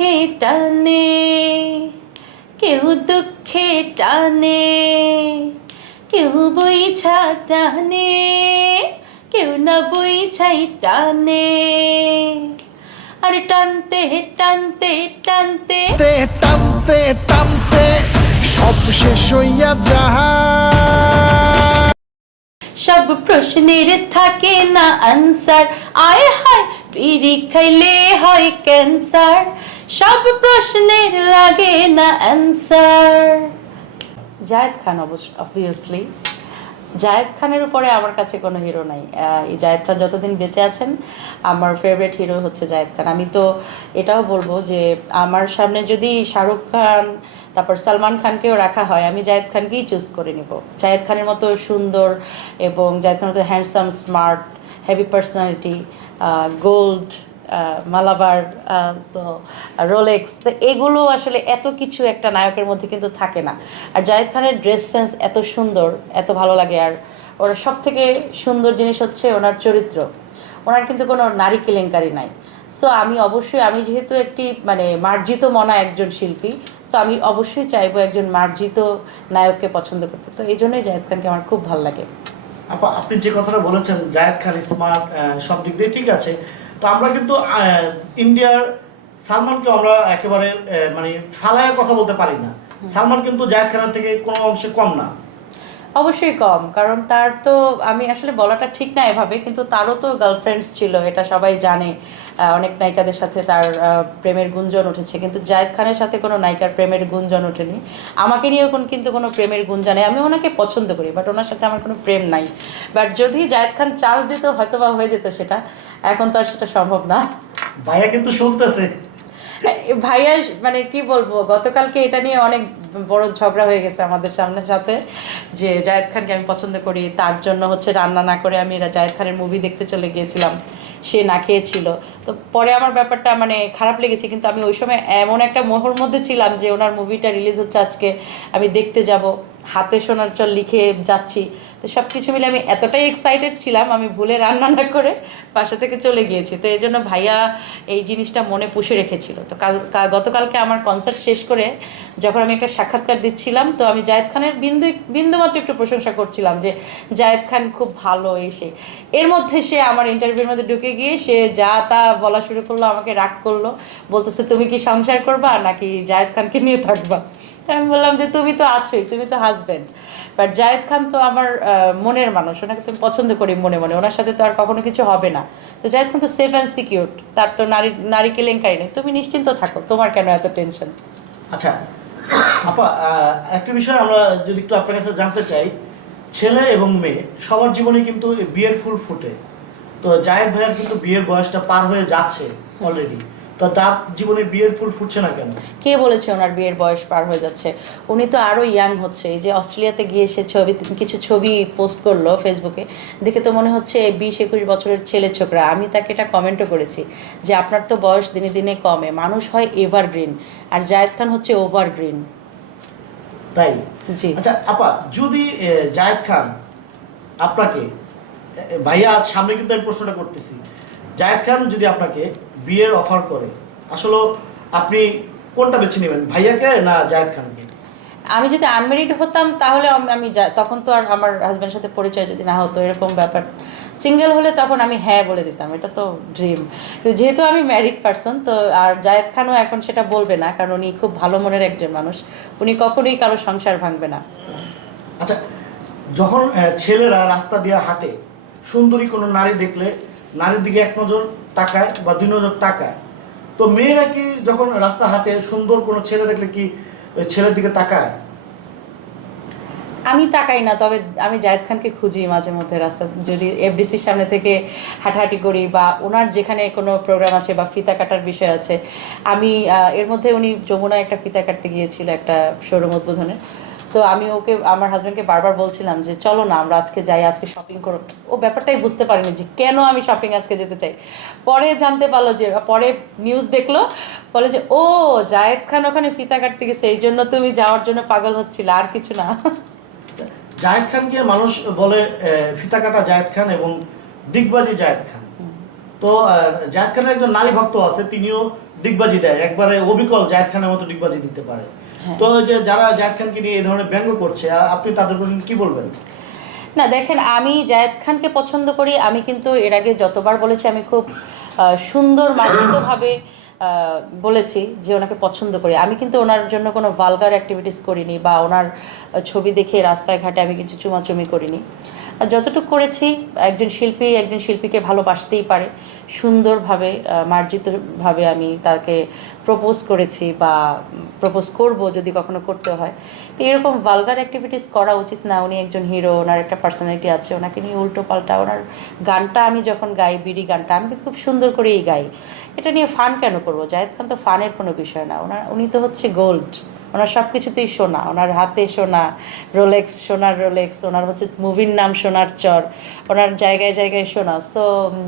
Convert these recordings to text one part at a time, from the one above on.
সুখে টানে কেউ দুঃখে টানে কেউ বইছা টানে কেউ না বইছাই টানে। আরে টানতে টানতে টানতে টানতে টানতে সব শেষ হইয়া যাহা সব প্রশ্নের থাকে না আনসার আয় হায় বিড়ি খাইলে হয় ক্যান্সার সব প্রশ্নের লাগে না অ্যান্সার জায়েদ খান অবশ্য অবভিয়াসলি জায়েদ খানের উপরে আমার কাছে কোনো হিরো নাই। এই জায়েদ খান যতদিন বেঁচে আছেন, আমার ফেভারিট হিরো হচ্ছে জায়েদ খান। আমি তো এটাও বলব যে, আমার সামনে যদি শাহরুখ খান, তারপর সালমান খানকেও রাখা হয়, আমি জায়েদ খানকেই চুজ করে নিব। জায়েদ খানের মতো সুন্দর এবং জায়েদ খানের মতো handsome smart heavy personality gold Malabar so Rolex তো এগুলো আসলে এত কিছু একটা নায়কের মধ্যে কিন্তু থাকে না। আর জায়েদ খানের ড্রেস সেন্স এত সুন্দর, এত ভালো লাগে। আর ওর সব থেকে সুন্দর জিনিস হচ্ছে ওনার চরিত্র। ওনার কিন্তু কোনো নারী কেলেঙ্কারি নাই। সো আমি অবশ্যই, আমি যেহেতু একটি মানে মার্জিত মনা একজন শিল্পী সো আমি অবশ্যই চাইব একজন মার্জিত নায়ককে পছন্দ করতে। তো এই জন্যই জাহেদ খানকে আমার খুব ভালো লাগে। আপনি যে কথাটা বলেছেন, জায়েদ খান স্মার্ট সব দিক দিয়ে ঠিক আছে তো আমরা কিন্তু ইন্ডিয়ার সালমানকে আমরা একেবারে মানে ফালায় কথা বলতে পারি না। সালমান কিন্তু জায়েদ খানের থেকে কোনো অংশে কম না। অবশ্যই কম, কারণ তার তো, আমি আসলে বলাটা ঠিক না এভাবে, কিন্তু তারও তো গার্লফ্রেন্ডস ছিল, এটা সবাই জানে। অনেক নায়িকাদের সাথে তার প্রেমের গুঞ্জন উঠেছে, কিন্তু জায়েদ খানের সাথে কোনো নায়িকার প্রেমের গুঞ্জন ওঠেনি। আমাকে নিয়েও কোন, কিন্তু কোনো প্রেমের গুঞ্জন আমি ওনাকে পছন্দ করি বাট ওনার সাথে আমার কোনো প্রেম নাই। বাট যদি জায়েদ খান চান্স দিত হয়তো বা হয়ে যেত সেটা। এখন তো আর সেটা সম্ভব না। ভাইয়া কিন্তু শুনতেছে। ভাইয়া মানে কি বলব গতকালকে এটা নিয়ে অনেক বড় ঝগড়া হয়ে গেছে আমাদের সামনের সাথে যে জায়েদ খানকে আমি পছন্দ করি তার জন্য হচ্ছে রান্না না করে আমি এরা জায়েদ খানের মুভি দেখতে চলে গিয়েছিলাম সে না খেয়েছিল। তো পরে আমার ব্যাপারটা মানে খারাপ লেগেছে কিন্তু আমি ওই সময় এমন একটা মোহর মধ্যে ছিলাম যে ওনার মুভিটা রিলিজ হচ্ছে আজকে আমি দেখতে যাব হাতে সোনার চল লিখে যাচ্ছি। তো সব কিছু মিলে আমি এতটাই এক্সাইটেড ছিলাম, আমি ভুলে রান্না না করে বাসা থেকে চলে গিয়েছি। তো এই জন্য ভাইয়া এই জিনিসটা মনে পুষে রেখেছিল। তো কাল- গতকালকে আমার কনসার্ট শেষ করে যখন আমি একটা সাক্ষাৎকার দিচ্ছিলাম, তো আমি জায়েদ খানের বিন্দু, বিন্দুমাত্র একটু প্রশংসা করছিলাম যে জায়েদ খান খুব ভালো এসে এর মধ্যে সে আমার ইন্টারভিউর মধ্যে ঢুকে গিয়ে সে যা তা বলা শুরু করল, আমাকে রাগ করল, বলতেছে, তুমি কি সংসার করবা নাকি জায়েদ খানকে নিয়ে থাকবা? আমি বললাম যে তুমি তো আছোই, তুমি তো হাজব্যান্ড বাট জায়েদ খান তো আমার মনের মানুষ, ওনাকে তো আমি পছন্দ করি মনে মনে, ওনার সাথে তো আর কখনো কিছু হবে না। তো জায়েদ খান তো সেফ অ্যান্ড সিকিউর তার তো নারী নারী কেলেঙ্কারি নেই। তুমি নিশ্চিন্ত থাকো, তোমার কেন এত টেনশন আচ্ছা আপা একটা বিষয় আমরা যদি একটু আপনার কাছে জানতে চাই, ছেলে এবং মেয়ে, সবার জীবনে কিন্তু বিয়ের ফুল ফুটে। তো জায়েদ ভাইয়ার কিন্তু বিয়ের বয়সটা পার হয়ে যাচ্ছে অলরেডি তো তার জীবনে বিয়ের ফুল ফুটছে না কেন? কে বলেছে ওনার বিয়ের বয়স পার হয়ে যাচ্ছে? উনি তো আরও ইয়াং হচ্ছে এই যে অস্ট্রেলিয়াতে গিয়ে সে ছবি কিছু ছবি পোস্ট করল ফেসবুকে দেখে তো মনে হচ্ছে বিশ একুশ বছরের ছেলে ছোকরা। আমি তাকে এটা কমেন্টও করেছি যে আপনার তো বয়স দিনে দিনে কমে মানুষ হয় এভারগ্রিন আর জায়েদ খান হচ্ছে ওভারগ্রিন তাই? জি। আচ্ছা আপা যদি জায়েদ খান আপনাকে ভাইয়া সামনে কিন্তু আমি প্রশ্নটা করতেছি জায়েদ খান যদি আপনাকে বিয়ের অফার করে আসলে আপনি কোনটা বেছে নেবেন ভাইয়াকে না জায়েদ খানকে? আমি যদি আনমেরিড হতাম তাহলে আমি তখন তো আর আমার হাজব্যান্ডের সাথে পরিচয় যদি না হতো এরকম ব্যাপার। সিঙ্গেল হলে তখন আমি হ্যাঁ বলে দিতাম এটা তো ড্রিম যেহেতু আমি ম্যারিড পার্সন তো আর জায়েদ খানও এখন সেটা বলবে না কারণ উনি খুব ভালো মনের একজন মানুষ। উনি কখনোই কারও সংসার ভাঙবে না। আচ্ছা যখন ছেলেরা রাস্তা দিয়ে হাঁটে সুন্দরী কোনো নারী দেখলে নারীর দিকে এক নজর তাকায় বা দুই নজর তাকায়। তো মেয়েরা কি যখন রাস্তা হাঁটে সুন্দর কোনো ছেলে দেখলে কি ছেলের দিকে তাকায়? আমি তাকাই না, তবে আমি জায়েদ খানকে খুঁজি মাঝে মধ্যে রাস্তা, যদি এফডিসির সামনে থেকে হাঁটাহাঁটি করি বা ওনার যেখানে কোনো প্রোগ্রাম আছে বা ফিতা কাটার বিষয় আছে, আমি এর মধ্যে উনি যমুনায় একটা ফিতা কাটতে গিয়েছিল একটা শোরুম উদ্বোধনের তো আমি ওকে আমার হাজব্যান্ডকে বারবার বলছিলাম যে চলো না আমরা আজকে যাই আজকে শপিং করো। ও ব্যাপারটাই বুঝতে পারিনি যে কেন আমি শপিং আজকে যেতে চাই? পরে জানতে পারল যে পরে নিউজ দেখল বলে যে ও জায়েদ খান ওখানে ফিতা কাটতে গেছে এই জন্য তুমি যাওয়ার জন্য পাগল হচ্ছিল আর কিছু না। জায়েদ খানকে মানুষ বলে ফিতা কাটা জায়েদ খান এবং দিগবাজি জায়েদ খান। তো জায়েদ খানের একজন নারী ভক্ত আছে তিনিও ডিগবাজি দেয়। একবারে অবিকল জায়েদ খানের মতো ডিগবাজি দিতে পারে। তো যে যারা জায়েদ খানকে নিয়ে এই ধরনের ব্যঙ্গ করছে আপনি তাদের প্রশ্ন কি বলবেন? না দেখেন আমি জায়েদ খানকে পছন্দ করি আমি কিন্তু এর আগে যতবার বলেছি আমি খুব সুন্দর মার্জিতভাবে আহ, বলেছি যে ওনাকে পছন্দ করি। আমি কিন্তু ওনার জন্য কোনো ভালগার অ্যাক্টিভিটিস করিনি বা ওনার ছবি দেখে রাস্তায় ঘাটে আমি কিছু চুমাচুমি করিনি। আর যতটুকু করেছি, একজন শিল্পী একজন শিল্পীকে ভালোবাসতেই পারে। সুন্দরভাবে মার্জিতভাবে আমি তাকে প্রপোজ করেছি বা প্রপোজ করব যদি কখনো করতে হয়। তো এরকম ভালগার অ্যাক্টিভিটিস করা উচিত না। উনি একজন হিরো ওনার একটা পার্সোনালিটি আছে, ওনাকে নিয়ে উল্টো পাল্টা ওনার গানটা আমি যখন গাই, বিড়ি গানটা আমি কিন্তু খুব সুন্দর করেই গাই। এটা নিয়ে ফান কেন করব? জায়েদ খান তো ফানের কোনো বিষয় না। ওনার, উনি তো হচ্ছে গোল্ড ওনার সব কিছুতেই সোনা ওনার হাতে সোনা রোলেক্স সোনার রোলেক্স ওনার হচ্ছে মুভির নাম সোনার চর ওনার জায়গায় জায়গায় সোনা। সো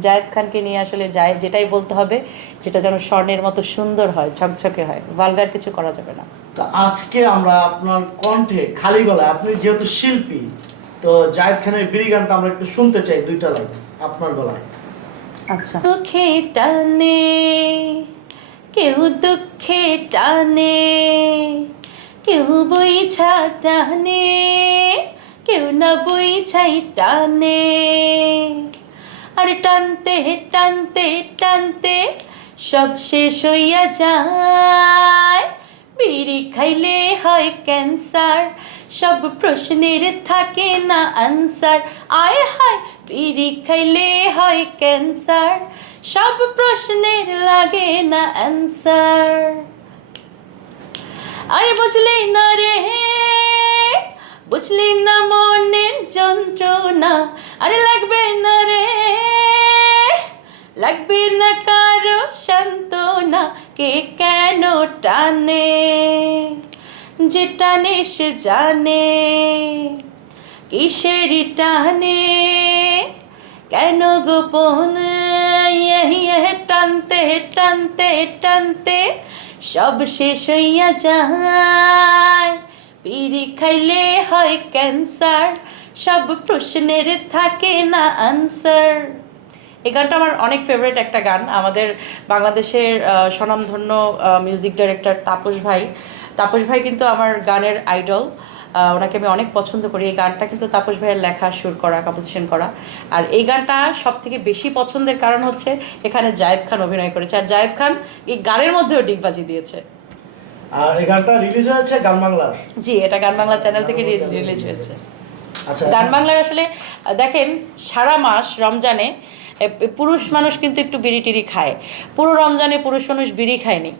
জায়েদ খানকে নিয়ে আসলে যায় যেটাই বলতে হবে যেটা যেন স্বর্ণের মতো সুন্দর হয় ঝকঝকে হয় ভালগার কিছু করা যাবে না। তো আজকে আমরা আপনার কণ্ঠে খালি গলায় আপনি যেহেতু শিল্পী তো জায়েদ খানের বিড়ি গানটা আমরা একটু শুনতে চাই দুইটা লাইন আপনার গলায়। আচ্ছা। দুঃখে টানে কেউ দুঃখে টানে কেউ বইছা টানে, কেউ না বই ছাই টানে। আর টানতে টানতে টানতে সব শেষ হইয়া যায়। বিড়ি খাইলে হয় ক্যান্সার, সব প্রশ্নের থাকে না আনসার। আয় হায়, বিড়ি খাইলে হয় ক্যান্সার, সব প্রশ্নের লাগে না অ্যান্সার আর বুঝলি না রে। বুঝলি না মনের যন্ত্রণা। আরে লাগবে না রে। লাগবে না কারও সান্ত্বনা। কে কেন টানে? যে টানে সে জানে। কিসেরই টানে? কেন গোপন? টানতে টানতে টানতে সব শেষ হইয়া যায়। পিড়ি খাইলে হয় ক্যান্সার, সব প্রশ্নের থাকে না আনসার। এই গানটা আমার অনেক ফেভারিট একটা গান। আমাদের বাংলাদেশের স্বনামধন্য মিউজিক ডাইরেক্টর তাপস ভাই। তাপস ভাই কিন্তু আমার গানের আইডল ওনাকে আমি অনেক পছন্দ করি। এই গানটা কিন্তু তাপস ভাইয়ের লেখা সুর করা কম্পোজিশন করা। আর এই গানটা সব থেকে বেশি পছন্দের কারণ হচ্ছে এখানে জায়েদ খান অভিনয় করেছে। আর জায়েদ খান এই গানের মধ্যেও ডিগবাজি দিয়েছে। আর এই গানটা রিলিজ হয়েছে গান বাংলার? জি এটা গান বাংলা চ্যানেল থেকে রিলিজ হয়েছে। আচ্ছা। গান বাংলার আসলে দেখেন সারা মাস রমজানে পুরুষ মানুষ কিন্তু একটু বিড়ি টিড়ি খায়। পুরো রমজানে পুরুষ মানুষ বিড়ি খায়নি।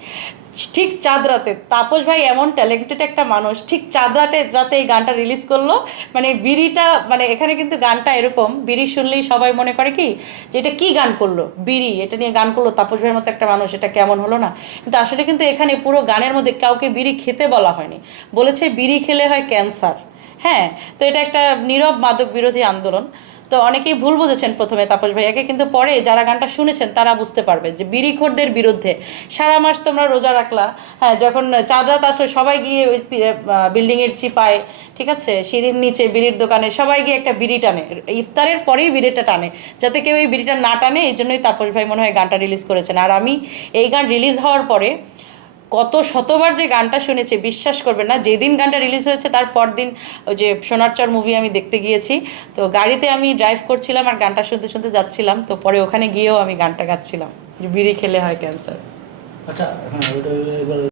ঠিক চাঁদ রাতে, তাপস ভাই এমন ট্যালেন্টেড একটা মানুষ, ঠিক চাঁদ রাতে রাতে এই গানটা রিলিজ করল। মানে বিড়িটা মানে এখানে কিন্তু গানটা এরকম, বিড়ি শুনলেই সবাই মনে করে কি, যে এটা কী গান করল? বিড়ি, এটা নিয়ে গান করল তাপস ভাইয়ের মতো একটা মানুষ, এটা কেমন হলো না? কিন্তু আসলে কিন্তু এখানে পুরো গানের মধ্যে কাউকে বিড়ি খেতে বলা হয়নি। বলেছে বিড়ি খেলে হয় ক্যান্সার। হ্যাঁ তো এটা একটা নীরব মাদক বিরোধী আন্দোলন। তো অনেকেই ভুল বুঝেছেন প্রথমে তাপস ভাইয়াকে, কিন্তু পরে যারা গানটা শুনেছেন তারা বুঝতে পারবে যে বিড়িখোরদের বিরুদ্ধে। সারা মাস তোমরা রোজা রাখলা হ্যাঁ যখন চাঁদ রাত আসলো সবাই গিয়ে ওই বিল্ডিংয়ের চিপায়, ঠিক আছে, সিঁড়ির নিচে বিড়ির দোকানে সবাই গিয়ে একটা বিড়ি টানে। ইফতারের পরেই বিড়িটা টানে, যাতে কেউ এই বিড়িটা না টানে, এই জন্যই তাপস ভাই মনে হয় গানটা রিলিজ করেছেন। আর আমি এই গান রিলিজ হওয়ার পরে কত শতবার যে গানটা শুনেছে, বিশ্বাস করবে না, যেদিন গানটা রিলিজ হয়েছে তার পর দিন ওই যে সোনারচর মুভি আমি দেখতে গিয়েছি। তো গাড়িতে আমি ড্রাইভ করছিলাম আর গানটা শুনতে শুনতে যাচ্ছিলাম, তো পরে ওখানে গিয়েও আমি গানটা গাচ্ছিলাম। যে বিড়ি খেলে হয় ক্যান্সার আচ্ছা হ্যাঁ